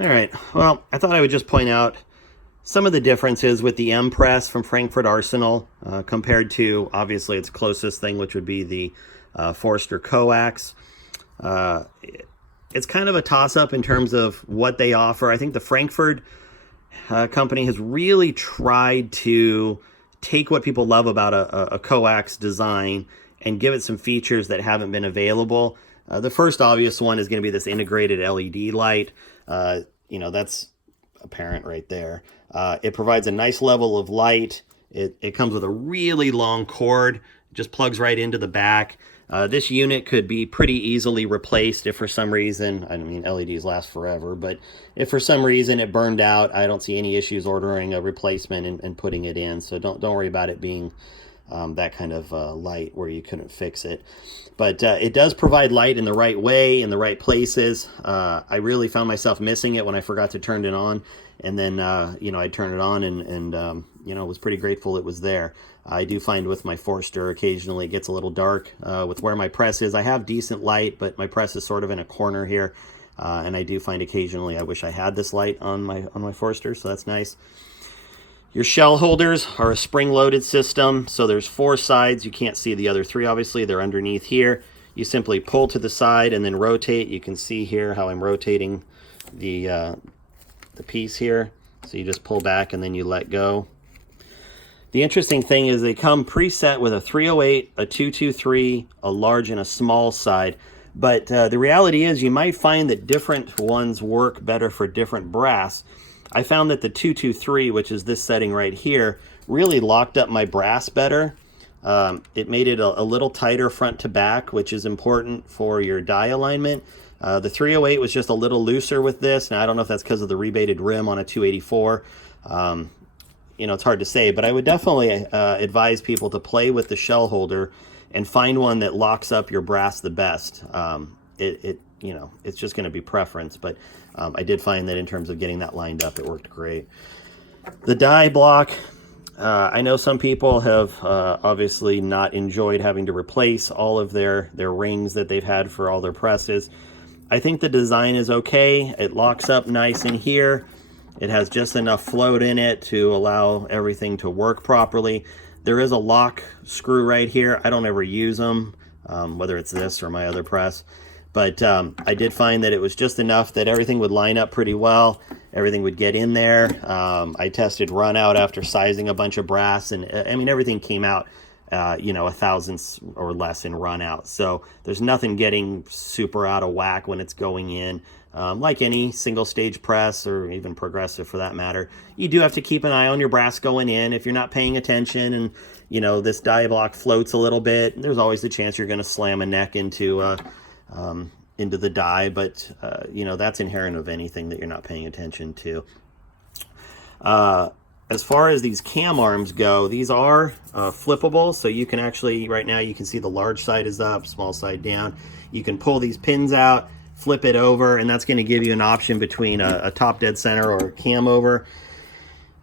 All right, well, I thought I would just point out some of the differences with the M press from Frankford Arsenal compared to, obviously, its closest thing, which would be the Forster Coax. Uh, it's kind of a toss-up in terms of what they offer. I think the Frankford company has really tried to take what people love about a coax design and give it some features that haven't been available. The first obvious one is going to be this integrated LED light. That's apparent right there. It provides a nice level of light. It comes with a really long cord. It just plugs right into the back. This unit could be pretty easily replaced if for some reason, I mean, LEDs last forever, but if for some reason it burned out, I don't see any issues ordering a replacement and putting it in. So don't worry about it being that kind of light where you couldn't fix it. But it does provide light in the right way, in the right places. I really found myself missing it when I forgot to turn it on. And then, I turned it on and was pretty grateful it was there. I do find with my Forster, occasionally it gets a little dark with where my press is. I have decent light, but my press is sort of in a corner here. And I do find occasionally I wish I had this light on my Forster, so that's nice. Your shell holders are a spring-loaded system, so there's 4 sides. You can't see the other 3, obviously. They're underneath here. You simply pull to the side and then rotate. You can see here how I'm rotating the piece here. So you just pull back and then you let go. The interesting thing is they come preset with a 308, a 223, a large, and a small side. But the reality is you might find that different ones work better for different brass. I found that the 223, which is this setting right here, really locked up my brass better. It made it a little tighter front to back, which is important for your die alignment. The 308 was just a little looser with this. Now, I don't know if that's because of the rebated rim on a 284. It's hard to say, but I would definitely advise people to play with the shell holder and find one that locks up your brass the best. It's just going to be preference, but I did find that in terms of getting that lined up, it worked great. The die block, I know some people have obviously not enjoyed having to replace all of their rings that they've had for all their presses. I think the design is okay. It locks up nice in here. It has just enough float in it to allow everything to work properly. There is a lock screw right here. I don't ever use them, whether it's this or my other press. But I did find that it was just enough that everything would line up pretty well. Everything would get in there. I tested runout after sizing a bunch of brass, and everything came out, a thousandth or less in runout. So there's nothing getting super out of whack when it's going in. Like any single stage press or even progressive for that matter, you do have to keep an eye on your brass going in. If you're not paying attention and, this die block floats a little bit, there's always the chance you're going to slam a neck into the die, but that's inherent of anything that you're not paying attention to. As far as these cam arms go, these are flippable, so you can actually, right now you can see the large side is up, small side down. You can pull these pins out, flip it over, and that's going to give you an option between a top dead center or a cam over.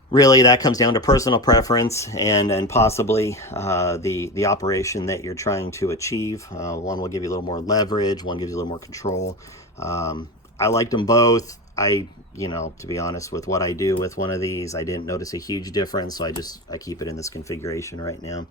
Really, that comes down to personal preference and possibly the operation that you're trying to achieve. One will give you a little more leverage, one gives you a little more control. I liked them both. To be honest, with what I do with one of these, I didn't notice a huge difference, so I keep it in this configuration right now.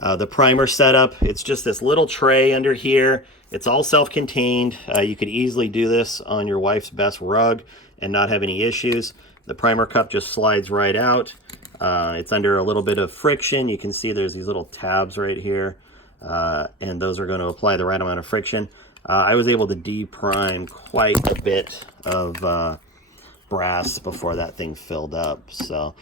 The primer setup, it's just this little tray under here. It's all self-contained. You could easily do this on your wife's best rug and not have any issues. The primer cup just slides right out. It's under a little bit of friction. You can see there's these little tabs right here, and those are going to apply the right amount of friction. I was able to deprime quite a bit of brass before that thing filled up. So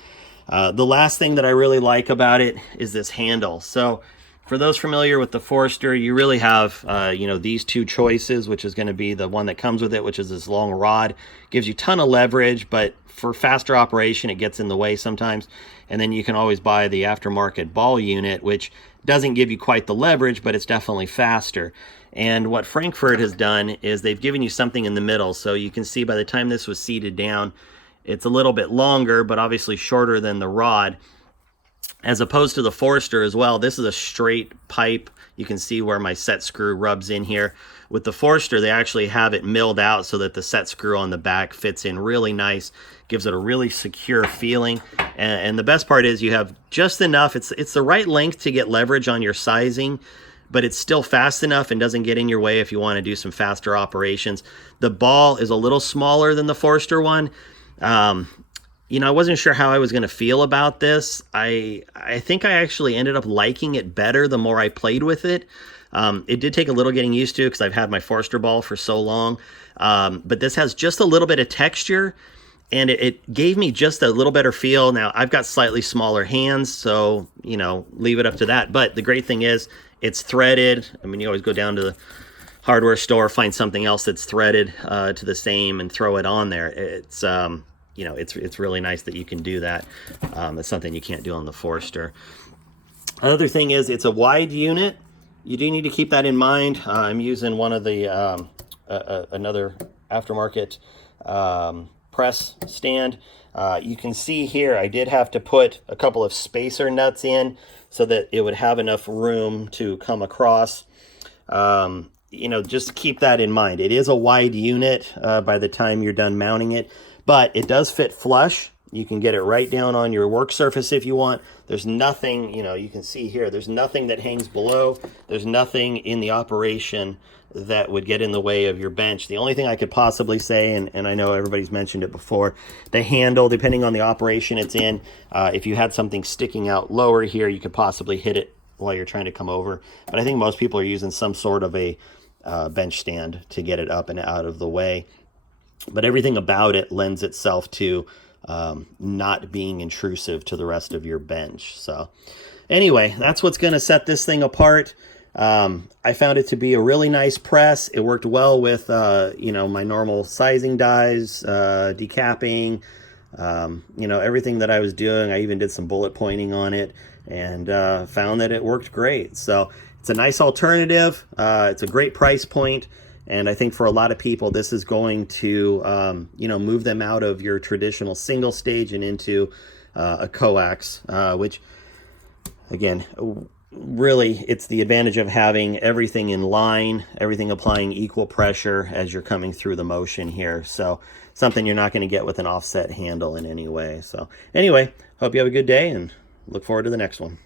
the last thing that I really like about it is this handle. So for those familiar with the Forster, you really have these 2 choices, which is going to be the one that comes with it, which is this long rod. Gives you a ton of leverage, but for faster operation, it gets in the way sometimes. And then you can always buy the aftermarket ball unit, which doesn't give you quite the leverage, but it's definitely faster. And what Frankfurt has done is they've given you something in the middle. So you can see by the time this was seated down, it's a little bit longer, but obviously shorter than the rod. As opposed to the Forster as well, this is a straight pipe. You can see where my set screw rubs in here. With the Forster, they actually have it milled out so that the set screw on the back fits in really nice, gives it a really secure feeling. And the best part is you have just enough, it's the right length to get leverage on your sizing, but it's still fast enough and doesn't get in your way if you want to do some faster operations. The ball is a little smaller than the Forster one. You know, I wasn't sure how I was going to feel about this. I think I actually ended up liking it better the more I played with it. It did take a little getting used to because I've had my Forster ball for so long. But this has just a little bit of texture, and it gave me just a little better feel. Now, I've got slightly smaller hands, so, you know, leave it up to that. But the great thing is it's threaded. I mean, you always go down to the hardware store, find something else that's threaded to the same and throw it on there. It's, you know, it's really nice that you can do that. It's something you can't do on the Forster. Another thing is it's a wide unit. You do need to keep that in mind. I'm using one of the, another aftermarket press stand. You can see here I did have to put a couple of spacer nuts in so that it would have enough room to come across. You know, just keep that in mind. It is a wide unit by the time you're done mounting it, but it does fit flush. You can get it right down on your work surface if you want. There's nothing, you know, you can see here, there's nothing that hangs below. There's nothing in the operation that would get in the way of your bench. The only thing I could possibly say, and I know everybody's mentioned it before, the handle, depending on the operation it's in, if you had something sticking out lower here, you could possibly hit it while you're trying to come over. But I think most people are using some sort of a bench stand to get it up and out of the way. But everything about it lends itself to not being intrusive to the rest of your bench. So anyway, that's what's going to set this thing apart. I found it to be a really nice press. It worked well with, you know, my normal sizing dies, decapping, you know, everything that I was doing. I even did some bullet pointing on it and found that it worked great. So it's a nice alternative. It's a great price point. And I think for a lot of people, this is going to, you know, move them out of your traditional single stage and into a coax, which, again, really, it's the advantage of having everything in line, everything applying equal pressure as you're coming through the motion here. So something you're not going to get with an offset handle in any way. So anyway, hope you have a good day and look forward to the next one.